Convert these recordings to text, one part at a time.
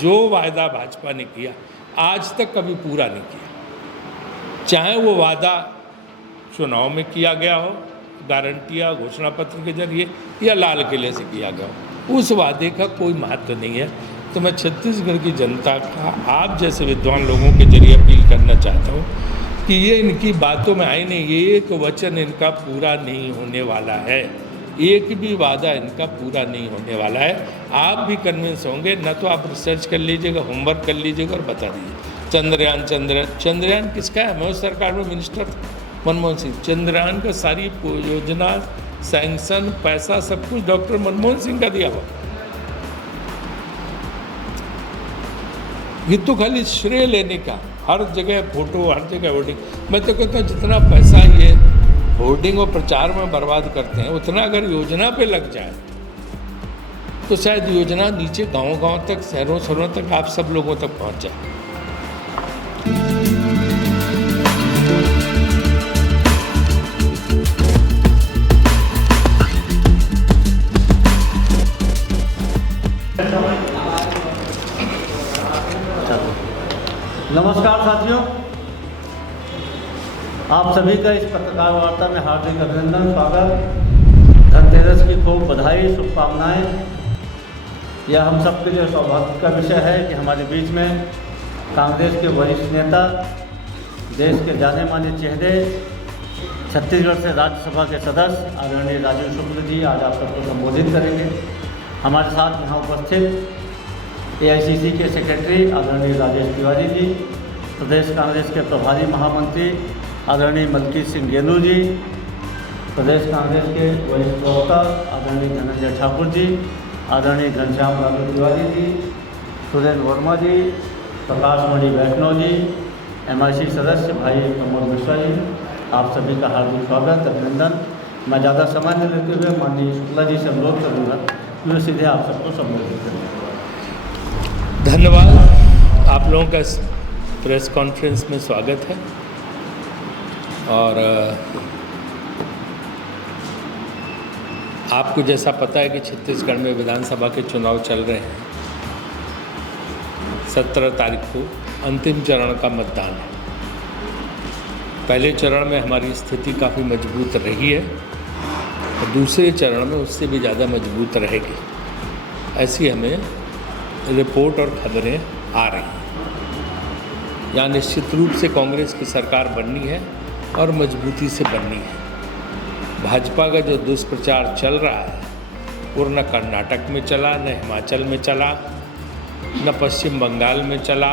जो वायदा भाजपा ने किया आज तक कभी पूरा नहीं किया। चाहे वो वादा चुनाव में किया गया हो, गारंटियाँ घोषणा पत्र के जरिए, या लाल किले से किया गया हो, उस वादे का कोई महत्व नहीं है। तो मैं छत्तीसगढ़ की जनता का आप जैसे विद्वान लोगों के जरिए अपील करना चाहता हूँ कि ये इनकी बातों में आए नहीं, एक वचन इनका पूरा नहीं होने वाला है, एक भी वादा इनका पूरा नहीं होने वाला है। आप भी कन्विंस होंगे, न तो आप रिसर्च कर लीजिएगा, होमवर्क कर लीजिएगा और बता दीजिए। चंद्रयान किसका है? मैं उस सरकार में मिनिस्टर था, मनमोहन सिंह। चंद्रयान का सारी योजना, सैंक्शन, पैसा सब कुछ डॉक्टर मनमोहन सिंह का दिया हुआ। ये तो खाली श्रेय लेने का, हर जगह फोटो, हर जगह होर्डिंग। मैं तो कहता हूँ जितना पैसा ये होर्डिंग और प्रचार में बर्बाद करते हैं, उतना अगर योजना पे लग जाए तो शायद योजना नीचे गांव-गांव तक, शहरों तक, आप सब लोगों तक पहुंच जाए। नमस्कार साथियों, आप सभी का इस पत्रकार वार्ता में हार्दिक अभिनंदन, स्वागत। धनतेरस की खूब बधाई, शुभकामनाएं। यह हम सबके लिए सौभाग्य का विषय है कि हमारे बीच में कांग्रेस के वरिष्ठ नेता, देश के जाने माने चेहरे, छत्तीसगढ़ से राज्यसभा के सदस्य आदरणीय राजीव शुक्ल जी आज आप सबको संबोधित करेंगे। हमारे साथ यहाँ उपस्थित AICC के सेक्रेटरी आदरणीय राजेश तिवारी जी, प्रदेश कांग्रेस के प्रभारी महामंत्री आदरणीय मलकीत सिंह गेनू जी, प्रदेश कांग्रेस के वरिष्ठ प्रवक्ता आदरणीय धनंजय ठाकुर जी, आदरणीय घनश्याम लालू तिवारी जी, सुरेंद्र वर्मा जी, प्रकाश मणि वैष्णव जी, MIC सदस्य भाई प्रमोद मिश्रा जी, आप सभी का हार्दिक स्वागत, अभिनंदन। मैं ज़्यादा समय न लेते हुए माननीय शुक्ला जी से अनुरोध करूँगा कि वे सीधे आप सबको संबोधित करें। धन्यवाद। आप लोगों का इस प्रेस कॉन्फ्रेंस में स्वागत है। और आपको जैसा पता है कि छत्तीसगढ़ में विधानसभा के चुनाव चल रहे हैं। 17 तारीख को अंतिम चरण का मतदान है। पहले चरण में हमारी स्थिति काफ़ी मजबूत रही है और दूसरे चरण में उससे भी ज़्यादा मजबूत रहेगी, ऐसी हमें रिपोर्ट और खबरें आ रही हैं। यहाँ निश्चित रूप से कांग्रेस की सरकार बननी है और मजबूती से बननी है। भाजपा का जो दुष्प्रचार चल रहा है वो न कर्नाटक में चला, न हिमाचल में चला, न पश्चिम बंगाल में चला,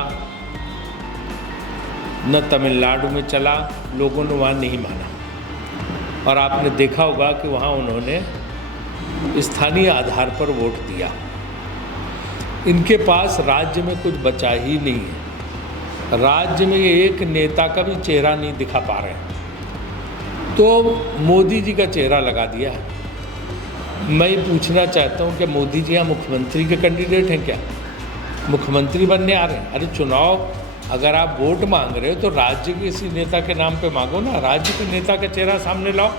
न तमिलनाडु में चला। लोगों ने वहाँ नहीं माना और आपने देखा होगा कि वहाँ उन्होंने स्थानीय आधार पर वोट दिया। इनके पास राज्य में कुछ बचा ही नहीं है। राज्य में एक नेता का भी चेहरा नहीं दिखा पा रहे हैं, तो मोदी जी का चेहरा लगा दिया है। मैं पूछना चाहता हूँ कि मोदी जी यहाँ मुख्यमंत्री के कैंडिडेट हैं क्या? मुख्यमंत्री बनने आ रहे हैं? अरे चुनाव अगर आप वोट मांग रहे हो तो राज्य के किसी नेता के नाम पे मांगो ना, राज्य के नेता का चेहरा सामने लाओ।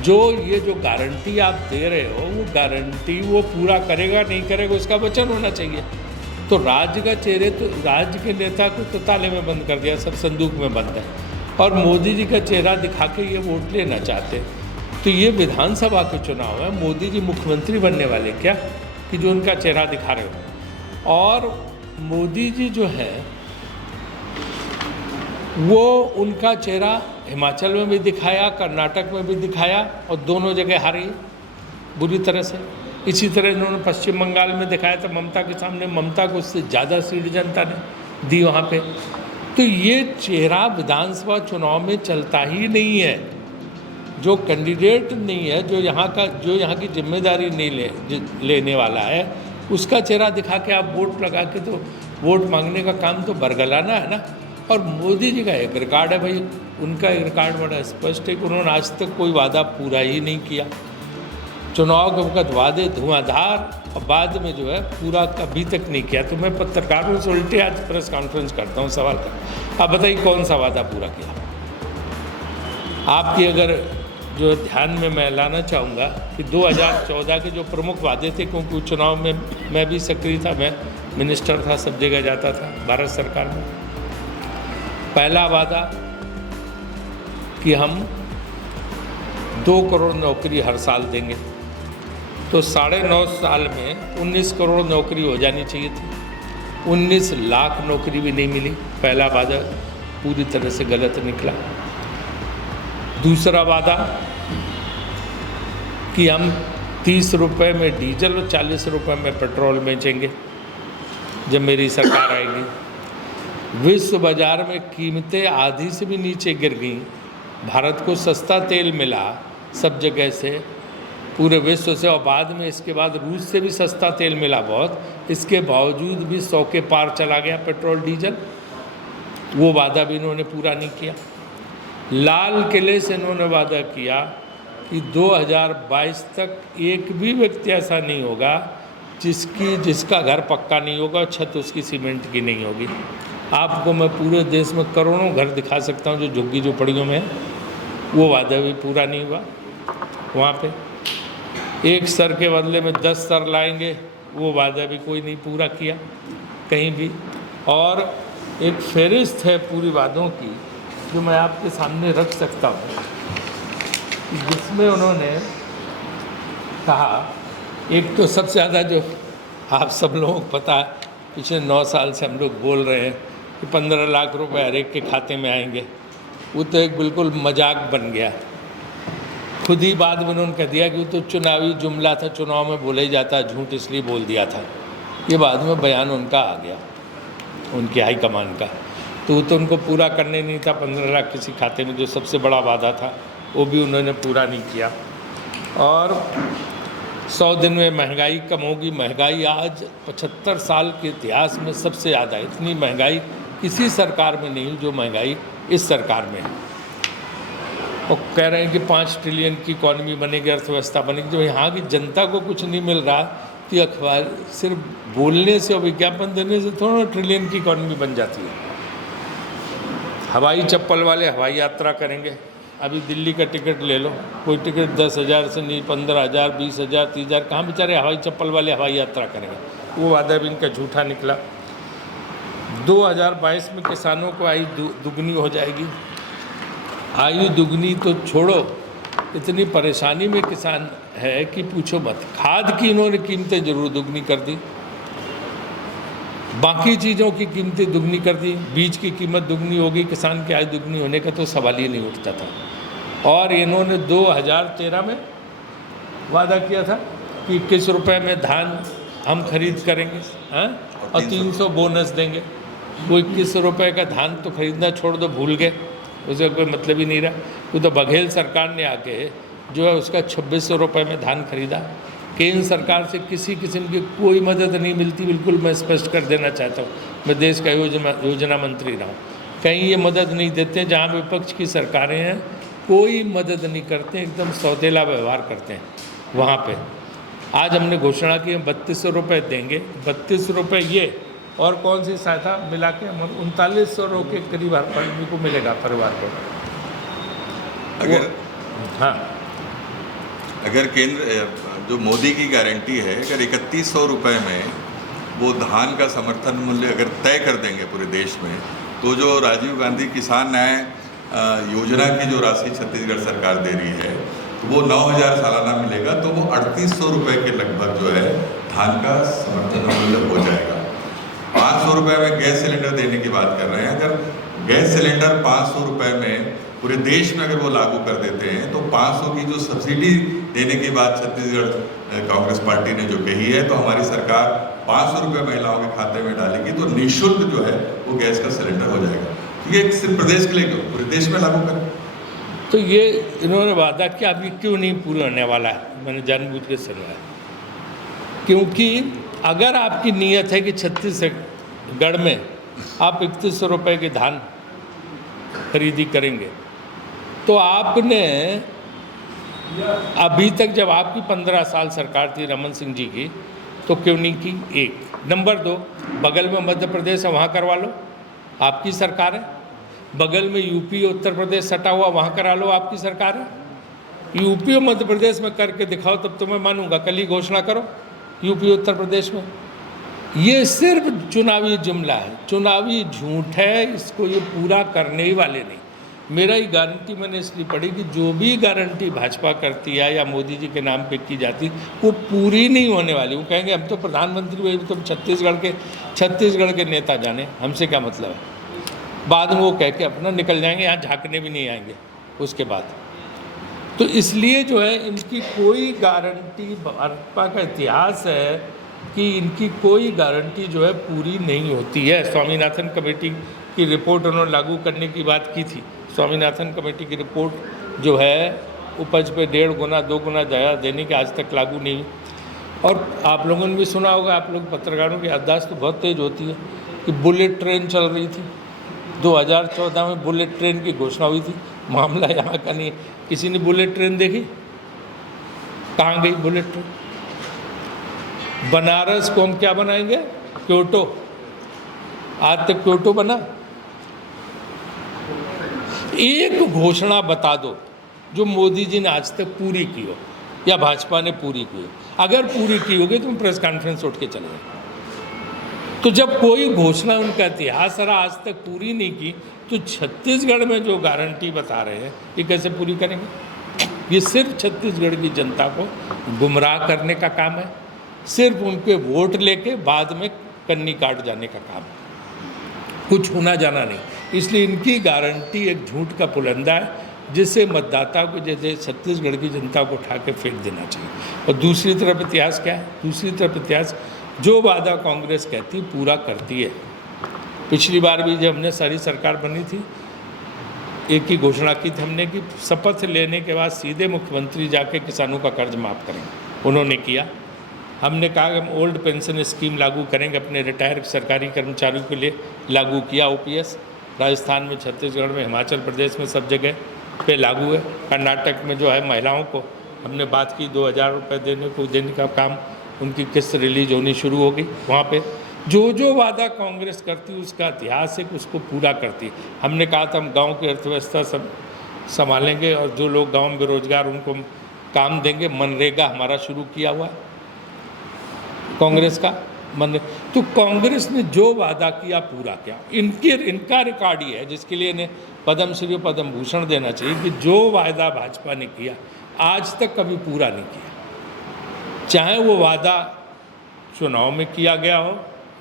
ये जो गारंटी आप दे रहे हो वो गारंटी वो पूरा करेगा नहीं करेगा उसका वचन होना चाहिए। तो राज्य का चेहरे तो राज्य के नेता को तो ताले में बंद कर दिया, सब संदूक में बंद है, और मोदी जी का चेहरा दिखा के ये वोट लेना चाहते हैं। तो ये विधानसभा के चुनाव है, मोदी जी मुख्यमंत्री बनने वाले क्या कि जो उनका चेहरा दिखा रहे हो? और मोदी जी जो है वो उनका चेहरा हिमाचल में भी दिखाया, कर्नाटक में भी दिखाया और दोनों जगह हारी बुरी तरह से। इसी तरह इन्होंने पश्चिम बंगाल में दिखाया था ममता के सामने, ममता को उससे ज़्यादा सीट जनता ने दी वहाँ पे। तो ये चेहरा विधानसभा चुनाव में चलता ही नहीं है। जो कैंडिडेट नहीं है, जो यहाँ की जिम्मेदारी नहीं लेने वाला है, उसका चेहरा दिखा के आप वोट लगा के तो वोट मांगने का काम तो बरगलाना है ना। और मोदी जी का एक रिकॉर्ड है भाई, उनका एक रिकॉर्ड बड़ा स्पष्ट है कि उन्होंने आज तक कोई वादा पूरा ही नहीं किया। चुनाव के वक्त वादे धुआंधार और बाद में जो है पूरा कभी तक नहीं किया। तो मैं पत्रकारों से उल्टे आज प्रेस कॉन्फ्रेंस करता हूँ सवाल का, आप बताइए कौन सा वादा पूरा किया? आपकी अगर जो ध्यान में मैं लाना चाहूँगा कि 2014 के जो प्रमुख वादे थे, क्योंकि चुनाव में मैं भी सक्रिय था, मैं मिनिस्टर था, सब जगह जाता था भारत सरकार में। पहला वादा कि हम 2 करोड़ नौकरी हर साल देंगे, तो 9.5 साल में 19 करोड़ नौकरी हो जानी चाहिए थी। 19 लाख नौकरी भी नहीं मिली। पहला वादा पूरी तरह से गलत निकला। दूसरा वादा कि हम 30 रुपये में डीजल और 40 रुपये में पेट्रोल बेचेंगे जब मेरी सरकार आएगी। विश्व बाजार में कीमतें आधी से भी नीचे गिर गईं। भारत को सस्ता तेल मिला सब जगह से, पूरे विश्व से, और बाद में इसके बाद रूस से भी सस्ता तेल मिला बहुत। इसके बावजूद भी 100 के पार चला गया पेट्रोल डीजल। वो वादा भी इन्होंने पूरा नहीं किया। लाल किले से इन्होंने वादा किया कि 2022 तक एक भी व्यक्ति ऐसा नहीं होगा जिसका घर पक्का नहीं होगा, छत उसकी सीमेंट की नहीं होगी। आपको मैं पूरे देश में करोड़ों घर दिखा सकता हूँ जो झुग्गी झोपड़ियों में है। वो वादा भी पूरा नहीं हुआ। वहाँ पे एक सर के बदले में 10 सर लाएंगे, वो वादा भी कोई नहीं पूरा किया कहीं भी। और एक फहरिस्त है पूरी वादों की जो मैं आपके सामने रख सकता हूँ, जिसमें उन्होंने कहा, एक तो सबसे ज़्यादा जो आप सब लोगों को पता है, पिछले 9 साल से हम लोग बोल रहे हैं कि 15 लाख रुपए हर एक के खाते में आएंगे। वो तो एक बिल्कुल मजाक बन गया। खुद ही बाद में उन्होंने कह दिया कि वो तो चुनावी जुमला था, चुनाव में बोला ही जाता, झूठ इसलिए बोल दिया था। ये बाद में बयान उनका आ गया, उनकी हाईकमान का। तो वो तो उनको पूरा करने नहीं था 15 लाख किसी खाते में, जो सबसे बड़ा वादा था वो भी उन्होंने पूरा नहीं किया। और 100 दिन में महंगाई कम होगी। महंगाई आज 75 साल के इतिहास में सबसे ज़्यादा है। इतनी महंगाई किसी सरकार में नहीं जो महंगाई इस सरकार में है। और कह रहे हैं कि 5 ट्रिलियन की इकॉनमी बनेगी, अर्थव्यवस्था बनेगी। जो यहाँ की जनता को कुछ नहीं मिल रहा कि अखबार सिर्फ बोलने से और विज्ञापन देने से थोड़ा ट्रिलियन की इकॉनमी बन जाती है। हवाई चप्पल वाले हवाई यात्रा करेंगे। अभी दिल्ली का टिकट ले लो, कोई टिकट 10,000 से नहीं, 15,000, 20,000, 30,000, कहाँ बेचारे हवाई चप्पल वाले हवाई यात्रा करेंगे। वो वादा भी इनका झूठा निकला। 2022 में किसानों को आयु दुगनी हो जाएगी। आयु दुगनी तो छोड़ो, इतनी परेशानी में किसान है कि पूछो मत। खाद की इन्होंने कीमतें जरूर दुगनी कर दी, बाकी चीज़ों की कीमतें दुगनी कर दी। बीज की कीमत दुगनी होगी, किसान की आय दुगनी होने का तो सवाल ही नहीं उठता था। और इन्होंने 2013 में वादा किया था कि 21 रुपये में धान हम खरीद करेंगे, हाँ, और 300 बोनस देंगे। वो 21 रुपये का धान तो खरीदना छोड़ दो, भूल गए, उसका कोई मतलब ही नहीं रहा। वो तो बघेल सरकार ने आके जो है उसका 2600 रुपये में धान खरीदा। केंद्र सरकार से किसी किस्म की कोई मदद नहीं मिलती। बिल्कुल मैं स्पष्ट कर देना चाहता हूँ, मैं देश का योजना मंत्री रहा हूँ। कहीं ये मदद नहीं देते। जहाँ विपक्ष की सरकारें हैं कोई मदद नहीं करते, एकदम सौतेला व्यवहार करते हैं वहाँ पे। आज हमने घोषणा की हम 3200 रुपये देंगे। 32 रुपये ये और कौन सी सहायता मिला के हम 3900 रुपये के करीब हर आदमी को मिलेगा, परिवार को। अगर केंद्र जो मोदी की गारंटी है, अगर 3100 रुपये में वो धान का समर्थन मूल्य अगर तय कर देंगे पूरे देश में, तो जो राजीव गांधी किसान न्याय योजना की जो राशि छत्तीसगढ़ सरकार दे रही है, तो वो 9,000 सालाना मिलेगा। तो वो 3800 रुपये के लगभग जो है धान का समर्थन मूल्य हो जाएगा। 500 रुपये में गैस सिलेंडर देने की बात कर रहे हैं। अगर गैस सिलेंडर 500 रुपये में पूरे देश में अगर वो लागू कर देते हैं, तो 500 की जो सब्सिडी देने की बात छत्तीसगढ़ कांग्रेस पार्टी ने जो कही है, तो हमारी सरकार 500 रुपये महिलाओं के खाते में डालेगी, तो निःशुल्क जो है वो गैस का सिलेंडर हो जाएगा। तो ये सिर्फ प्रदेश के लिए क्यों, पूरे देश में लागू करें। तो ये इन्होंने वादा किया, अभी क्यों नहीं पूरा होने वाला है, मैंने जानबूझ के सुना है। क्योंकि अगर आपकी नीयत है कि छत्तीसगढ़ में आप 3100 रुपये के धान खरीदी करेंगे, तो आपने अभी तक जब आपकी 15 साल सरकार थी रमन सिंह जी की, तो क्यों नहीं की। एक नंबर 2, बगल में मध्य प्रदेश है, वहाँ करवा लो, आपकी सरकार है। बगल में यूपी उत्तर प्रदेश सटा हुआ, वहाँ करा लो, आपकी सरकार है। यूपी और मध्य प्रदेश में करके दिखाओ, तब तो मैं मानूंगा। कल ही घोषणा करो यूपी उत्तर प्रदेश में। ये सिर्फ चुनावी जुमला है, चुनावी झूठ है, इसको ये पूरा करने ही वाले नहीं। मेरा ही गारंटी मैंने इसलिए पढ़ी कि जो भी गारंटी भाजपा करती है या मोदी जी के नाम पे की जाती वो पूरी नहीं होने वाली। वो कहेंगे हम तो प्रधानमंत्री हुए, तो छत्तीसगढ़ के नेता जाने, हमसे क्या मतलब है। बाद में वो कह के अपना निकल जाएंगे, यहाँ झांकने भी नहीं आएंगे उसके बाद। तो इसलिए जो है इनकी कोई गारंटी, भाजपा का इतिहास है कि इनकी कोई गारंटी जो है पूरी नहीं होती है। स्वामीनाथन कमेटी की रिपोर्ट उन्होंने लागू करने की बात की थी। स्वामीनाथन कमेटी की रिपोर्ट जो है उपज पे 1.5 गुना 2 गुना ज़्यादा देने की आज तक लागू नहीं। और आप लोगों ने भी सुना होगा, आप लोग पत्रकारों की याददाश्त तो बहुत तेज़ होती है, कि बुलेट ट्रेन चल रही थी 2014 में, बुलेट ट्रेन की घोषणा हुई थी। मामला यहाँ का नहीं है। किसी ने बुलेट ट्रेन देखी? कहाँ गई बुलेट ट्रेन? बनारस को हम क्या बनाएंगे? क्योटो। आज तक क्योटो बना? एक घोषणा बता दो जो मोदी जी ने आज तक पूरी की हो या भाजपा ने पूरी की हो। अगर पूरी की होगी तो हम प्रेस कॉन्फ्रेंस उठ के चले जाए। तो जब कोई घोषणा उनका इतिहास रहा आज तक पूरी नहीं की, तो छत्तीसगढ़ में जो गारंटी बता रहे हैं ये कैसे पूरी करेंगे? ये सिर्फ छत्तीसगढ़ की जनता को गुमराह करने का काम है, सिर्फ उनके वोट लेके बाद में कन्नी काट जाने का काम है, कुछ होना जाना नहीं। इसलिए इनकी गारंटी एक झूठ का पुलंदा है, जिससे मतदाता को, जैसे छत्तीसगढ़ की जनता को उठा के फेंक देना चाहिए। और दूसरी तरफ इतिहास क्या है? दूसरी तरफ इतिहास, जो वादा कांग्रेस कहती पूरा करती है। पिछली बार भी जब हमने सारी सरकार बनी थी, एक ही घोषणा की थी हमने कि शपथ लेने के बाद सीधे मुख्यमंत्री जाके किसानों का कर्ज माफ़ करेंगे। उन्होंने किया। हमने कहा कि हम ओल्ड पेंशन स्कीम लागू करेंगे अपने रिटायर सरकारी कर्मचारियों के लिए, लागू किया। ओपीएस राजस्थान में, छत्तीसगढ़ में, हिमाचल प्रदेश में सब जगह पे लागू है। कर्नाटक में जो है महिलाओं को हमने बात की 2000 रुपये देने का काम, उनकी किस्त रिलीज होनी शुरू हो गई। वहाँ पे जो वादा कांग्रेस करती उसका इतिहास है कि उसको पूरा करती है। हमने कहा था हम गांव की अर्थव्यवस्था संभालेंगे और जो लोग गांव में बेरोजगार उनको काम देंगे। मनरेगा हमारा शुरू किया हुआ कांग्रेस का तो कांग्रेस ने जो वादा किया पूरा किया। इनका रिकॉर्ड ही है जिसके लिए इन्हें पद्मश्री और पद्म भूषण देना चाहिए कि जो वादा भाजपा ने किया आज तक कभी पूरा नहीं किया। चाहे वो वादा चुनाव में किया गया हो,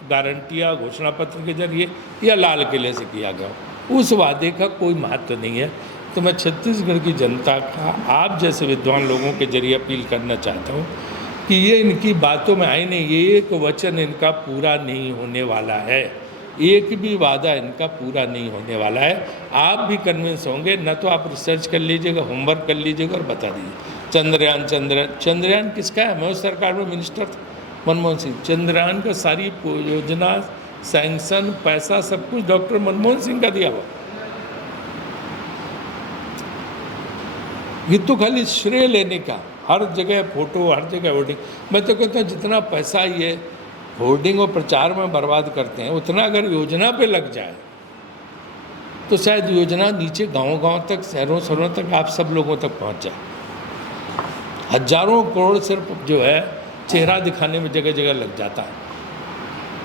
गारंटियाँ घोषणा पत्र के जरिए, या लाल किले से किया गया हो, उस वादे का कोई महत्व नहीं है। तो मैं छत्तीसगढ़ की जनता का आप जैसे विद्वान लोगों के जरिए अपील करना चाहता हूँ कि ये इनकी बातों में आए नहीं, ये एक वचन इनका पूरा नहीं होने वाला है, एक भी वादा इनका पूरा नहीं होने वाला है। आप भी कन्विंस होंगे, न तो आप रिसर्च कर लीजिएगा, होमवर्क कर लीजिएगा और बता दीजिए। चंद्रयान किसका है? मैं उस सरकार में मिनिस्टर था, मनमोहन सिंह। चंद्रयान का सारी योजना, सैंक्शन, पैसा सब कुछ डॉक्टर मनमोहन सिंह का दिया हुआ। ये तो खाली श्रेय लेने का, हर जगह फोटो, हर जगह होर्डिंग। मैं तो कहता हूँ जितना पैसा ये होर्डिंग और प्रचार में बर्बाद करते हैं, उतना अगर योजना पे लग जाए तो शायद योजना नीचे गांव-गांव तक, शहरों तक, आप सब लोगों तक पहुंच जाए। हजारों करोड़ सिर्फ जो है चेहरा दिखाने में जगह जगह लग जाता है।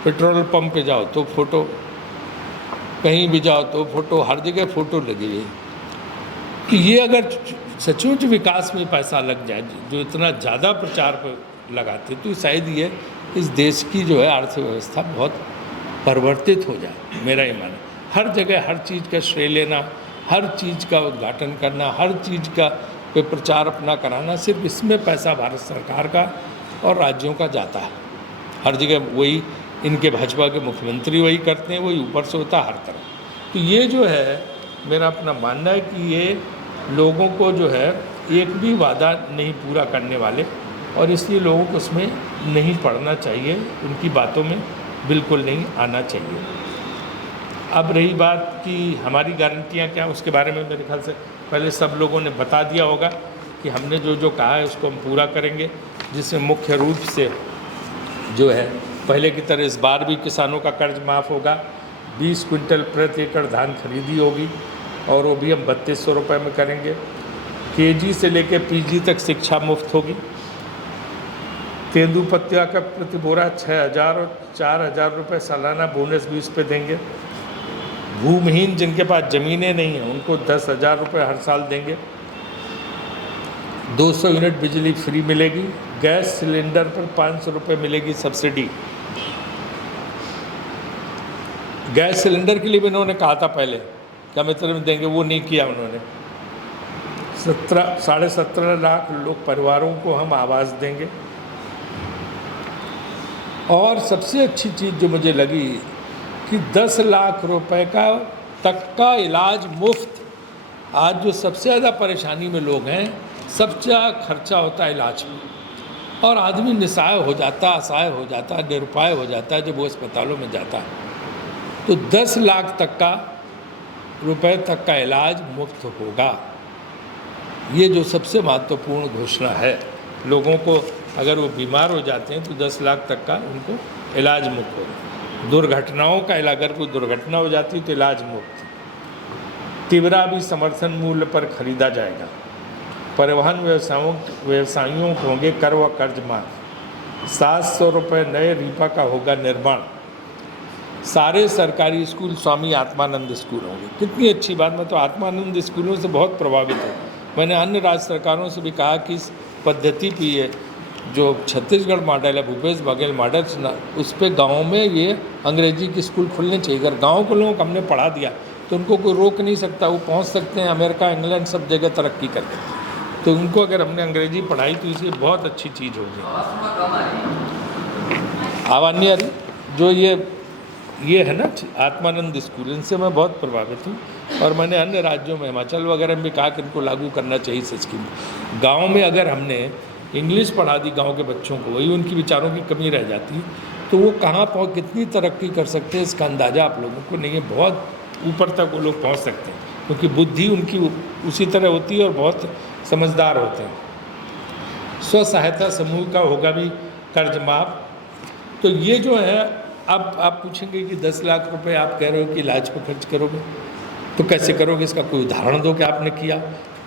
पेट्रोल पंप पे जाओ तो फोटो, कहीं भी जाओ तो फोटो, हर जगह फोटो लगी है। कि ये अगर सचमुच विकास में पैसा लग जाए, जो इतना ज़्यादा प्रचार पर लगाते, तो शायद ये इस देश की जो है अर्थव्यवस्था बहुत परिवर्तित हो जाए। मेरा ये मानना, हर जगह हर चीज़ का श्रेय लेना, हर चीज़ का उद्घाटन करना, हर चीज़ का पे प्रचार अपना कराना, सिर्फ इसमें पैसा भारत सरकार का और राज्यों का जाता है। हर जगह वही इनके भाजपा के मुख्यमंत्री वही करते हैं, वही ऊपर से होता है हर तरफ। तो ये जो है मेरा अपना मानना है कि ये लोगों को जो है एक भी वादा नहीं पूरा करने वाले, और इसलिए लोगों को उसमें नहीं पड़ना चाहिए, उनकी बातों में बिल्कुल नहीं आना चाहिए। अब रही बात कि हमारी गारंटियाँ क्या, उसके बारे में मेरे ख्याल से पहले सब लोगों ने बता दिया होगा कि हमने जो कहा है उसको हम पूरा करेंगे, जिसमें मुख्य रूप से जो है पहले की तरह इस बार भी किसानों का कर्ज माफ़ होगा, 20 क्विंटल प्रति एकड़ धान खरीदी होगी और वो भी हम 3200 रुपये में करेंगे। केजी से लेकर पीजी तक शिक्षा मुफ्त होगी, तेंदुपत्ता का प्रति बोरा 6,000 और 4,000 रुपये सालाना बोनस भी उस पे देंगे। भूमिहीन जिनके पास ज़मीनें नहीं हैं उनको 10,000 रुपये हर साल देंगे। 200 यूनिट बिजली फ्री मिलेगी। गैस सिलेंडर पर 500 रुपये मिलेगी सब्सिडी। गैस सिलेंडर के लिए भी इन्होंने कहा था पहले क्या मतलब देंगे, वो नहीं किया उन्होंने। 17.5 लाख लोग परिवारों को हम आवास देंगे। और सबसे अच्छी चीज़ जो मुझे लगी कि 10 लाख रुपए का तक का इलाज मुफ्त। आज जो सबसे ज़्यादा परेशानी में लोग हैं, सबसे ज़्यादा खर्चा होता है इलाज में, और आदमी निस्सहाय हो जाता, असहाय हो जाता, निरुपाय हो जाता है जब वो अस्पतालों में जाता है। तो 10 लाख रुपए तक का इलाज मुफ्त होगा। ये जो सबसे महत्वपूर्ण घोषणा है। लोगों को अगर वो बीमार हो जाते हैं तो 10 लाख तक का उनको इलाज मुफ्त होगा। दुर्घटनाओं का इलाज, अगर कोई दुर्घटना हो जाती है तो इलाज मुफ्त। तिवरा भी समर्थन मूल्य पर खरीदा जाएगा। परिवहन व्यवसायियों को होंगे कर व कर्ज माफ। 700 रुपये नए रीपा का होगा निर्माण। सारे सरकारी स्कूल स्वामी आत्मानंद स्कूल होंगे। कितनी अच्छी बात। मैं तो आत्मानंद स्कूलों से बहुत प्रभावित हूँ। मैंने अन्य राज्य सरकारों से भी कहा कि इस पद्धति पे ये जो छत्तीसगढ़ मॉडल है, भूपेश बघेल मॉडल, उस पर गाँव में ये अंग्रेजी के स्कूल खुलने चाहिए। अगर गाँव के लोगों को हमने पढ़ा दिया तो उनको कोई रोक नहीं सकता। वो पहुँच सकते हैं अमेरिका, इंग्लैंड, सब जगह तरक्की करके। तो उनको अगर हमने अंग्रेजी पढ़ाई तो इसे बहुत अच्छी चीज़ होगी। आवाज़ नहीं आ रही? जो ये है ना आत्मानंद स्कूल, इनसे मैं बहुत प्रभावित हूँ। और मैंने अन्य राज्यों में, हिमाचल वगैरह में भी कहा कि इनको लागू करना चाहिए इस स्कीम। गाँव में अगर हमने इंग्लिश पढ़ा दी गांव के बच्चों को, वही उनकी विचारों की कमी रह जाती, तो वो कहाँ पहुँच, कितनी तरक्की कर सकते हैं इसका अंदाज़ा आप लोगों को नहीं है। बहुत ऊपर तक वो लोग पहुँच सकते हैं क्योंकि बुद्धि उनकी उसी तरह होती है और बहुत समझदार होते हैं। स्व सहायता समूह का होगा भी कर्ज माफ। तो ये जो है, अब आप पूछेंगे कि 10 लाख रुपए आप कह रहे हो कि इलाज पर खर्च करोगे, तो कैसे करोगे? इसका कोई उदाहरण दो कि आपने किया।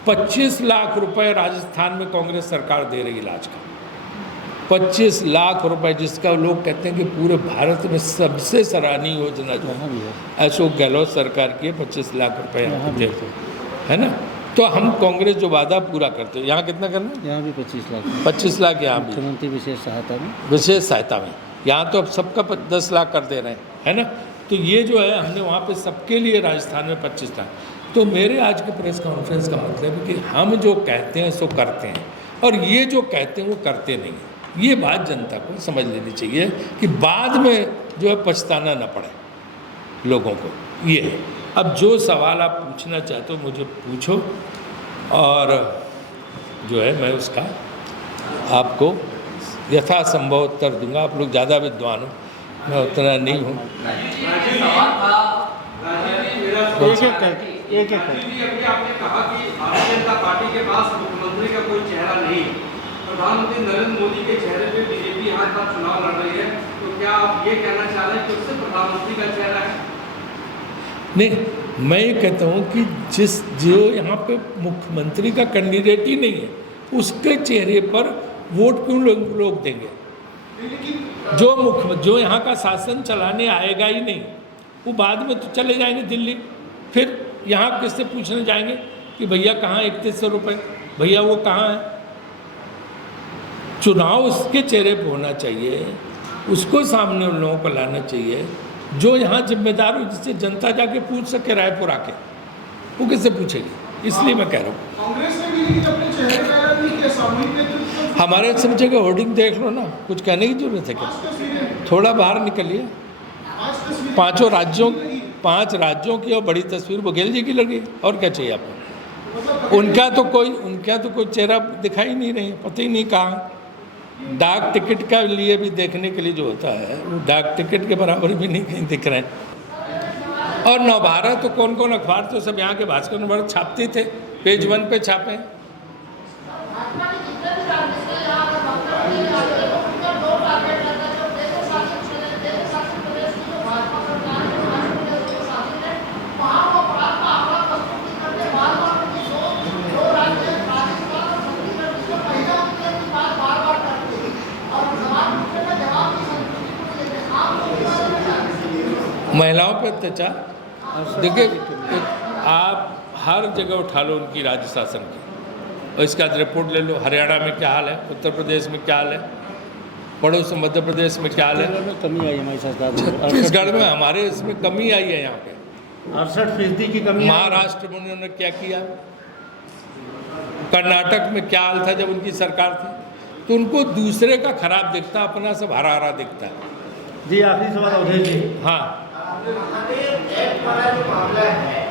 25 लाख रुपए राजस्थान में कांग्रेस सरकार दे रही इलाज का। 25 लाख रुपए, जिसका लोग कहते हैं कि पूरे भारत में सबसे सराहनीय योजना जो है अशोक गहलोत सरकार की 25 लाख रुपए देते है ना। तो हम कांग्रेस जो वादा पूरा करते हैं, यहाँ कितना करना है? यहाँ भी 25 लाख। 25 लाख यहाँ भी मुख्यमंत्री विशेष सहायता में। यहाँ तो अब सबका 10 लाख कर दे रहे हैं, है ना। तो ये जो है हमने वहाँ पे सबके लिए राजस्थान में 25 लाख। तो मेरे आज के प्रेस कॉन्फ्रेंस का मतलब है कि हम जो कहते हैं सो करते हैं, और ये जो कहते हैं वो करते नहीं हैं। ये बात जनता को समझ लेनी चाहिए कि बाद में जो है पछताना न पड़े लोगों को। ये है। अब जो सवाल आप पूछना चाहते हो मुझे पूछो, और जो है मैं उसका आपको यथासंभव उत्तर दूंगा। आप लोग ज़्यादा विद्वान हो, मैं उतना नहीं हूँ। एक अभी आपने कहा कि भारतीय जनता पार्टी के पास मुख्यमंत्री का कोई चेहरा नहीं है। प्रधानमंत्री नरेंद्र मोदी के चेहरे पे बीजेपी यहाँ का चुनाव लड़ रही है, तो क्या आप ये कहना चाह रहे हैं कि उससे प्रधानमंत्री का चेहरा है? नहीं, मैं ये कहता हूँ कि जो यहाँ पे मुख्यमंत्री का कैंडिडेट ही नहीं है, उसके चेहरे पर वोट क्यों लोग देंगे? जो यहाँ का शासन चलाने आएगा ही नहीं, वो बाद में तो चले जाएंगे दिल्ली। फिर यहाँ किससे पूछने जाएंगे कि भैया कहाँ 3100 रुपये, भैया वो कहाँ है? चुनाव उसके चेहरे पर होना चाहिए, उसको सामने उन लोगों को लाना चाहिए जो यहाँ जिम्मेदार हो, जिससे जनता जाके पूछ सके रायपुर आके। वो किससे पूछेगी? इसलिए मैं कह रहा हूँ कांग्रेस ने भी अपने चेहरे का ऐलान नहीं किया, सामूहिक नेतृत्व। हमारे सब जगह होर्डिंग देख लो ना, कुछ कहने की जरूरत है क्या? थोड़ा बाहर निकलिए। 5 राज्यों की और बड़ी तस्वीर बघेल जी की लगी, और क्या चाहिए आपको? उनका तो कोई चेहरा दिखाई नहीं रही, पता ही नहीं कहाँ। डाक टिकट का लिए भी देखने के लिए जो होता है, वो डाक टिकट के बराबर भी नहीं कहीं दिख रहे हैं। और नवभारत तो कौन अखबार तो सब यहाँ के भास्कर नवभारत छापते थे, पेज 1 पे छापे। महिलाओं पर अत्याचार, देखिए आप हर जगह उठा लो उनकी राज्य शासन की, और इसका रिपोर्ट ले लो। हरियाणा में क्या हाल है, उत्तर प्रदेश में क्या हाल है, पड़ोस मध्य प्रदेश में क्या हाल है, कमी आई हमारी सरकार में, छत्तीसगढ़ में हमारे इसमें कमी आई है। यहाँ पे 68% की कमी। महाराष्ट्र में उन्होंने क्या किया, कर्नाटक में क्या हाल था जब उनकी सरकार थी। तो उनको दूसरे का खराब दिखता, अपना सब हरा हरा दिखता है। जी आखिरी सवाल अवधेश जी। हाँ, महादेव ऐप वाला जो मामला है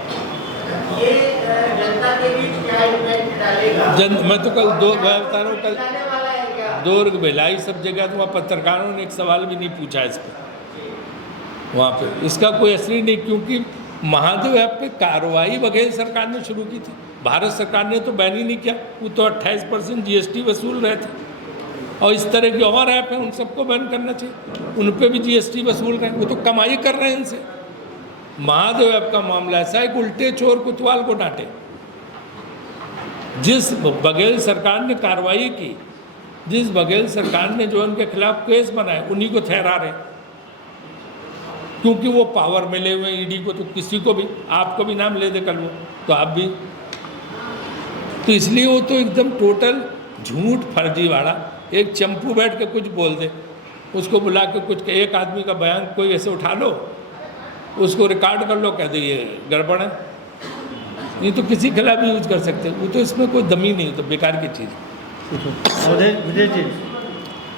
ये जनता के बीच क्या इम्पैक्ट डालेगा? मैं तो कल मैं बता रहा हूँ, कल डालने वाला है क्या? दुर्ग भिलाई सब जगह तो वहाँ पत्रकारों ने एक सवाल भी नहीं पूछा इस पर, वहाँ पे इसका कोई असर ही नहीं, क्योंकि महादेव ऐप पे कार्रवाई बघेल सरकार ने शुरू की थी। भारत सरकार ने तो बैन ही नहीं किया, वो तो 28% GST वसूल रहे थे। और इस तरह की और ऐप है, उन सबको बैन करना चाहिए, उन पे भी GST वसूल रहे हैं, वो तो कमाई कर रहे हैं इनसे। महादेव ऐप का मामला ऐसा है कि उल्टे चोर कोतवाल को डांटे। जिस बघेल सरकार ने कार्रवाई की, जिस बघेल सरकार ने जो उनके खिलाफ केस बनाए, उन्हीं को ठहरा रहे, क्योंकि वो पावर मिले हुए ईडी को, तो किसी को भी, आपको भी नाम ले दे कल वो, तो आप भी, तो इसलिए वो तो एकदम टोटल झूठ फर्जीवाड़ा। एक चंपू बैठ के कुछ बोल दे, उसको बुला के कुछ, एक आदमी का बयान कोई ऐसे उठा लो, उसको रिकॉर्ड कर लो, कह दो ये गड़बड़ है, ये तो किसी खिलाफ भी यूज कर सकते हैं, वो तो इसमें कोई दमी नहीं, तो बेकार की चीज़। अवधेश विजय जी।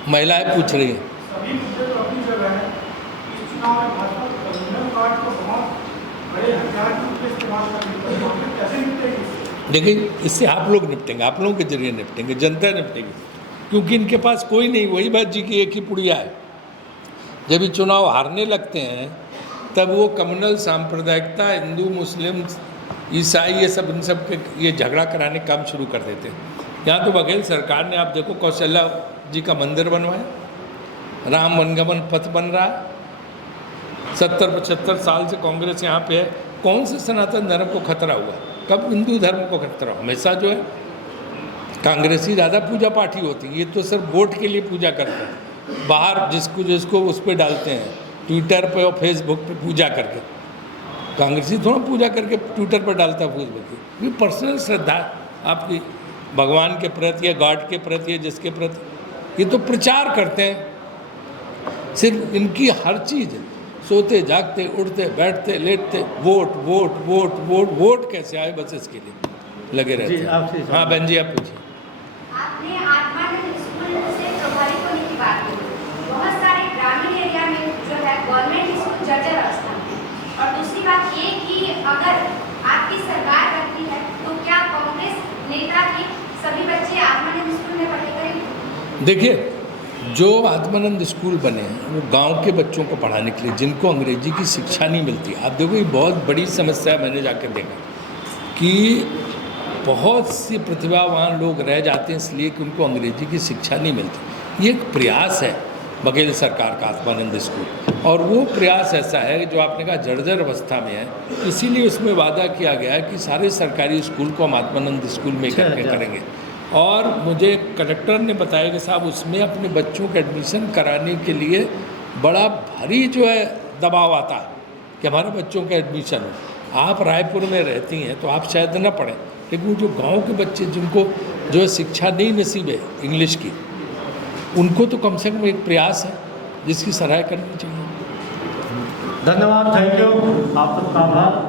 महिलाएं पूछ रही हैं। सभी मुद्दे तो अभी जब है इस चुनाव में भाजपा कम्युनल कार्ड को बहुत बड़े हथियार के रूप में इस्तेमाल कर रही है, कैसे निपटेगी? देखिए, इससे आप लोग निपटेंगे, आप लोगों के जरिए निपटेंगे, जनता निपटेगी, क्योंकि इनके पास कोई नहीं। वही बात जी की एक ही पुड़िया है, जब ये चुनाव हारने लगते हैं तब वो कम्युनल सांप्रदायिकता, हिंदू मुस्लिम ईसाई, ये सब इन सब के ये झगड़ा कराने काम शुरू कर देते हैं। यहाँ तो बघेल सरकार ने, आप देखो, कौशल्या जी का मंदिर बनवाया, राम वनगमन पथ बन रहा है, 70-75 साल से कांग्रेस यहाँ पे है। कौन से सनातन धर्म को खतरा हुआ? कब हिंदू धर्म को खतरा? हमेशा जो है कांग्रेसी ज़्यादा पूजा पाठी होती है, ये तो सिर्फ वोट के लिए पूजा करते हैं, बाहर जिसको जिसको उस पर डालते हैं, ट्विटर पे और फेसबुक पे पूजा करके। कांग्रेसी थोड़ा पूजा करके ट्विटर पर डालता है, फेसबुक पर। ये पर्सनल श्रद्धा आपकी भगवान के प्रति या गॉड के प्रति या जिसके प्रति, ये तो प्रचार करते हैं। सिर्फ इनकी हर चीज़, सोते जागते उठते बैठते लेटते, vote vote vote vote vote कैसे आए, बस इसके लिए लगे रहते हैं। हाँ बहन जी, आप पूछिए। आपने आत्मानंद स्कूल से प्रभावित होने की बात की। बहुत सारे ग्रामीण एरिया में जो है गवर्नमेंट स्कूल जर्जर अवस्था में, और दूसरी बात ये कि अगर आपकी सरकार बनती है तो क्या कांग्रेस नेता की सभी बच्चे आत्मानंद स्कूल में पढ़ाई करेंगे? देखिए, जो आत्मानंद स्कूल बने हैं वो गांव के बच्चों को पढ़ाने के लिए, जिनको अंग्रेजी की शिक्षा नहीं मिलती। आप देखो, ये बहुत बड़ी समस्या है। मैंने जाकर देखा कि बहुत से प्रतिभावान लोग रह जाते हैं इसलिए कि उनको अंग्रेजी की शिक्षा नहीं मिलती। ये एक प्रयास है बघेल सरकार का, आत्मानंद स्कूल, और वो प्रयास ऐसा है जो आपने कहा जर्जर अवस्था में है, इसीलिए उसमें वादा किया गया है कि सारे सरकारी स्कूल को हम आत्मानंद स्कूल में करके करेंगे। और मुझे कलेक्टर ने बताया कि साहब उसमें अपने बच्चों के एडमिशन कराने के लिए बड़ा भारी जो है दबाव आता है कि हमारे बच्चों का एडमिशन हो। आप रायपुर में रहती हैं तो आप शायद ना पढ़ें, लेकिन जो गांव के बच्चे जिनको जो है शिक्षा नहीं नसीब है इंग्लिश की, उनको तो कम से कम एक प्रयास है जिसकी सराहना करनी चाहिए। धन्यवाद, थैंक यू, आप सबका आभार।